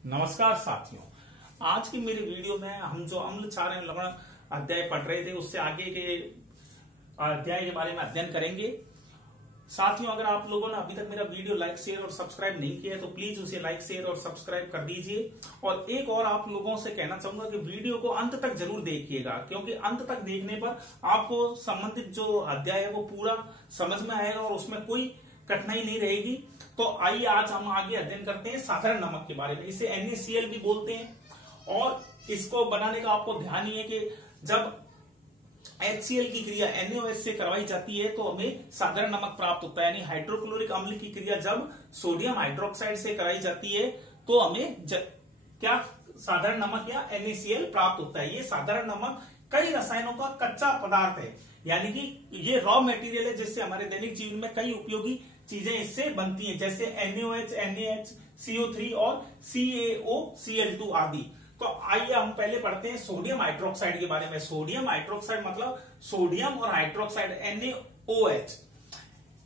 नमस्कार साथियों, आज की मेरी वीडियो में हम जो अम्ल क्षार एवं लवण अध्याय पढ़ रहे थे उससे आगे के अध्याय के बारे में अध्ययन करेंगे। साथियों, अगर आप लोगों ने अभी तक मेरा वीडियो लाइक शेयर और सब्सक्राइब नहीं किया है तो प्लीज उसे लाइक शेयर और सब्सक्राइब कर दीजिए। और एक और आप लोगों से कहना चाहूंगा कि वीडियो को अंत तक जरूर देखिएगा, क्योंकि अंत तक देखने पर आपको संबंधित जो अध्याय है वो पूरा समझ में आएगा और उसमें कोई कठिनाई नहीं रहेगी। तो आइए आज हम आगे अध्ययन करते हैं साधारण नमक के बारे में। इसे NaCl भी बोलते हैं और इसको बनाने का आपको ध्यान ही है कि जब HCl की क्रिया NaOH से करवाई जाती है तो हमें साधारण नमक प्राप्त होता है। यानी हाइड्रोक्लोरिक अम्ल की क्रिया जब सोडियम हाइड्रोक्साइड से कराई जाती है तो हमें क्या साधारण नमक या NaCl प्राप्त होता है। ये साधारण नमक कई रसायनों का कच्चा पदार्थ है, यानी कि ये रॉ मटेरियल है जिससे हमारे दैनिक जीवन में कई उपयोगी चीजें इससे बनती हैं, जैसे NaOH, NaCO3 और CaOCl2 आदि। तो आइए हम पहले पढ़ते हैं सोडियम हाइड्रोक्साइड के बारे में। सोडियम हाइड्रोक्साइड मतलब सोडियम और हाइड्रोक्साइड NaOH।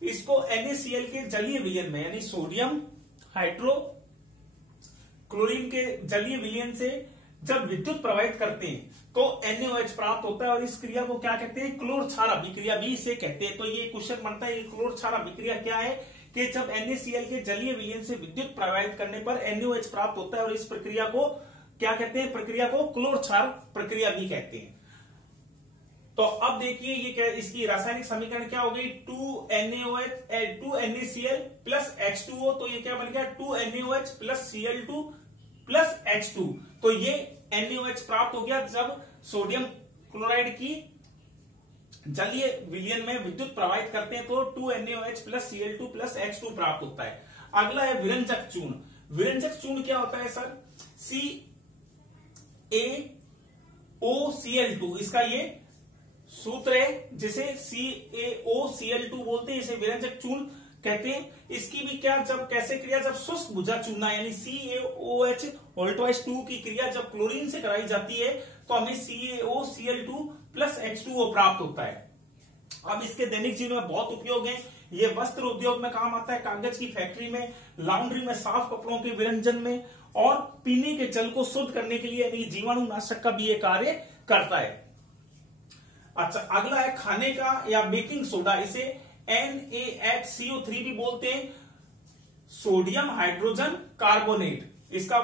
इसको NaCl के जलीय विलयन में यानी सोडियम हाइड्रोक्लोरीन के जलीय विलयन से जब विद्युत प्रवाहित करते हैं तो NaOH प्राप्त होता है और इस क्रिया को क्या कहते हैं? क्लोर क्षार अभिक्रिया भी इसे कहते हैं। तो ये क्वेश्चन बनता है, क्लोर क्षार अभिक्रिया क्या है कि जब NaCl के जलीय विलयन से विद्युत प्रवाहित करने पर NaOH प्राप्त होता है और इस प्रक्रिया को क्या कहते हैं? प्रक्रिया को क्लोर क्षार प्रक्रिया भी कहते हैं। तो अब देखिए ये क्या, इसकी रासायनिक समीकरण क्या हो गई? 2NaCl plus H2O। तो ये क्या बन गया? 2NaOH plus Cl2 plus H2। तो ये NaOH प्राप्त हो गया जब सोडियम क्लोराइड की जलीय विलयन में विद्युत प्रवाहित करते हैं तो 2NaOH plus Cl2 plus H2 प्राप्त होता है। अगला है विरंजक चूर्ण। विरंजक चूर्ण क्या होता है सर? CaOCl2 इसका ये सूत्र है जिसे CaOCl2 बोलते हैं, इसे विरंजक चूर्ण कहते हैं। इसकी भी क्या जब कैसे क्रिया, जब शुष्क भुजा चूना यानी CaOH2 की क्रिया जब क्लोरीन से कराई जाती है तो हमें CaOCl2 प्लस H2O प्राप्त होता है। अब इसके दैनिक जीवन में बहुत उपयोग है। ये वस्त्र उद्योग में काम आता है, कागज की फैक्ट्री में, लॉन्ड्री में, साफ कपड़ों के विरंजन में और पीने के जल को शुद्ध करने के लिए यानी जीवाणुनाशक का भी ये कार्य करता है। अच्छा, अगला है खाने का या बेकिंग सोडा। इसे NaHCO3 भी बोलते हैं, सोडियम हाइड्रोजन कार्बोनेट। इसका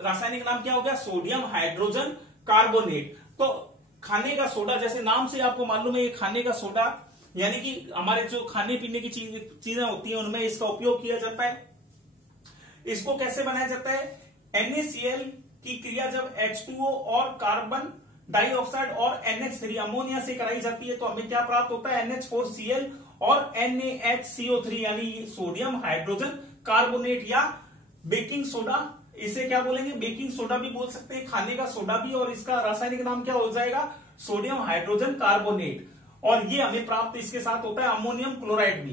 रासायनिक नाम क्या हो गया? Sodium hydrogen carbonate. तो खाने का सोडा, जैसे नाम से आपको मालूम है, ये खाने का सोडा यानी कि हमारे जो खाने पीने की चीजें होती हैं उनमें इसका उपयोग किया जाता है। इसको कैसे बनाया जाता है? NaCl की क्रिया जब H2O और कार्बन डाइऑक्साइड और NH3 अमोनिया से कराई जाती है तो हमें क्या प्राप्त होता है? NH4Cl और NaHCO3 यानी सोडियम हाइड्रोजन कार्बोनेट या बेकिंग सोडा। इसे क्या बोलेंगे? बेकिंग सोडा भी बोल सकते हैं, खाने का सोडा भी, और इसका रासायनिक नाम क्या हो जाएगा? Sodium hydrogen carbonate. और ये हमें प्राप्त इसके साथ होता है अमोनियम क्लोराइड भी।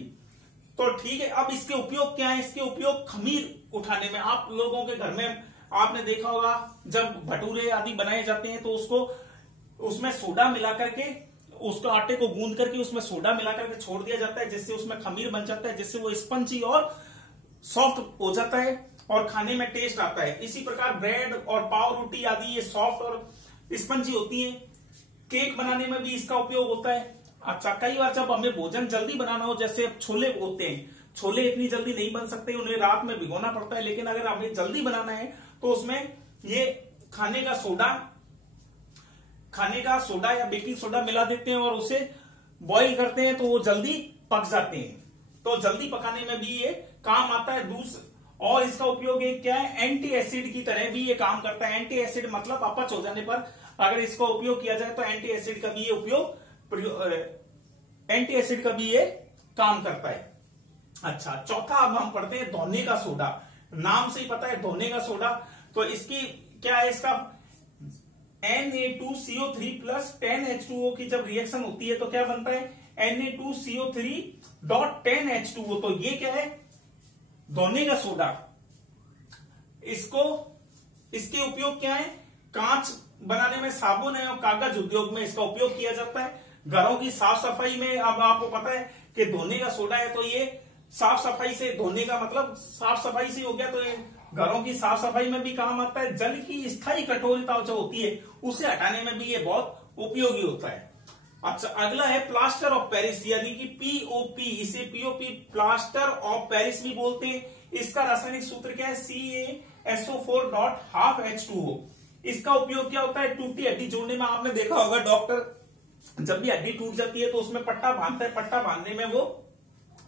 तो ठीक है, अब इसके उपयोग क्या है? इसके उपयोग खमीर उठाने में। आप लोगों के घर में आपने देखा होगा जब भटूरे आदि बनाए जाते हैं तो उसमें सोडा मिला करके, उसको आटे को गूंद करके उसमें सोडा मिला करके छोड़ दिया जाता है, जिससे उसमें खमीर बन जाता है, जिससे वो स्पंजी और सॉफ्ट हो जाता है और खाने में टेस्ट आता है। इसी प्रकार ब्रेड और पाव रोटी आदि ये सॉफ्ट और स्पंजी होती है। केक बनाने में भी इसका उपयोग होता है। अच्छा, कई बार जब हमें भोजन जल्दी बनाना हो, जैसे छोले होते हैं, छोले इतनी जल्दी नहीं बन सकते, उन्हें रात में भिगोना पड़ता है, लेकिन अगर हमें जल्दी बनाना है तो उसमें ये खाने का सोडा या बेकिंग सोडा मिला देते हैं और उसे बॉईल करते हैं तो वो जल्दी पक जाते हैं। तो जल्दी पकाने में भी ये काम आता है। और इसका उपयोग एक क्या है? एंटी एसिड की तरह भी ये काम करता है। एंटी एसिड मतलब अपच हो जाने पर अगर इसका उपयोग किया जाए तो एंटी एसिड का भी ये एंटी एसिड का भी ये काम करता है। अच्छा, चौथा अब हम पढ़ते हैं धोने का सोडा। नाम से ही पता है धोने का सोडा। तो इसकी क्या है? इसका Na2CO3 प्लस 10H2O की जब रिएक्शन होती है तो क्या बनता है? Na2CO3.10H2O। तो ये क्या है? धोने का सोडा। इसके उपयोग क्या है? कांच बनाने में, साबुन है और कागज उद्योग में इसका उपयोग किया जाता है। घरों की साफ सफाई में, अब आपको पता है कि धोने का सोडा है तो ये साफ सफाई से, धोने का मतलब साफ सफाई से हो गया, तो ये घरों की साफ सफाई में भी काम आता है, जल की स्थायी कठोरता जो होती है उसे हटाने में भी ये बहुत उपयोगी होता है। अच्छा, अगला है प्लास्टर ऑफ पेरिस यानी कि पीओपी, इसे पीओपी प्लास्टर ऑफ पेरिस भी बोलते हैं। इसका रासायनिक सूत्र क्या है? CaSO4.12H2O। इसका उपयोग क्या होता है? टूटी हड्डी जोड़ने में। आपने देखा होगा डॉक्टर जब भी हड्डी टूट जाती है तो उसमें पट्टा बांधता है, पट्टा बांधने में वो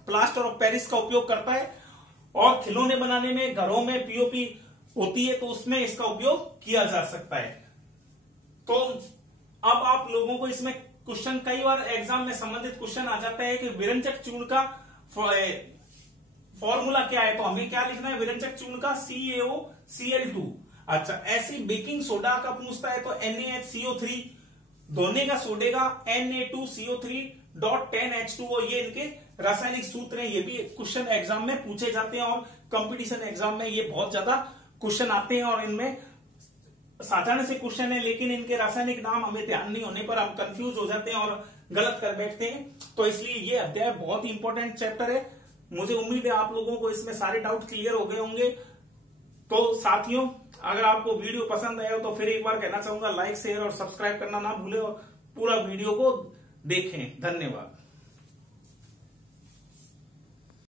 प्लास्टर ऑफ पेरिस का उपयोग करता है। और खिलौने बनाने में, घरों में पीओपी होती है तो उसमें इसका उपयोग किया जा सकता है। तो अब आप लोगों को इसमें क्वेश्चन, कई बार एग्जाम में संबंधित क्वेश्चन आ जाता है कि विरंजक चूर्ण का फॉर्मूला क्या है, तो हमें क्या लिखना है? विरंजक चूर्ण का CaOCl2। अच्छा, ऐसी बेकिंग सोडा का पूछता है तो NaHCO3, धोने का सोडे का Na2CO3.10H2O। ये इनके रासायनिक सूत्र हैं। ये भी क्वेश्चन एग्जाम में पूछे जाते हैं और कंपटीशन एग्जाम में ये बहुत ज्यादा क्वेश्चन आते हैं और इनमें साधारण से क्वेश्चन है, लेकिन इनके रासायनिक नाम हमें ध्यान नहीं होने पर हम कंफ्यूज हो जाते हैं और गलत कर बैठते हैं। तो इसलिए ये अध्याय बहुत ही इंपॉर्टेंट चैप्टर है। मुझे उम्मीद है आप लोगों को इसमें सारे डाउट क्लियर हो गए होंगे। तो साथियों, अगर आपको वीडियो पसंद आया हो तो फिर एक बार कहना चाहूंगा, लाइक शेयर और सब्सक्राइब करना ना भूले और पूरा वीडियो को देखें। धन्यवाद।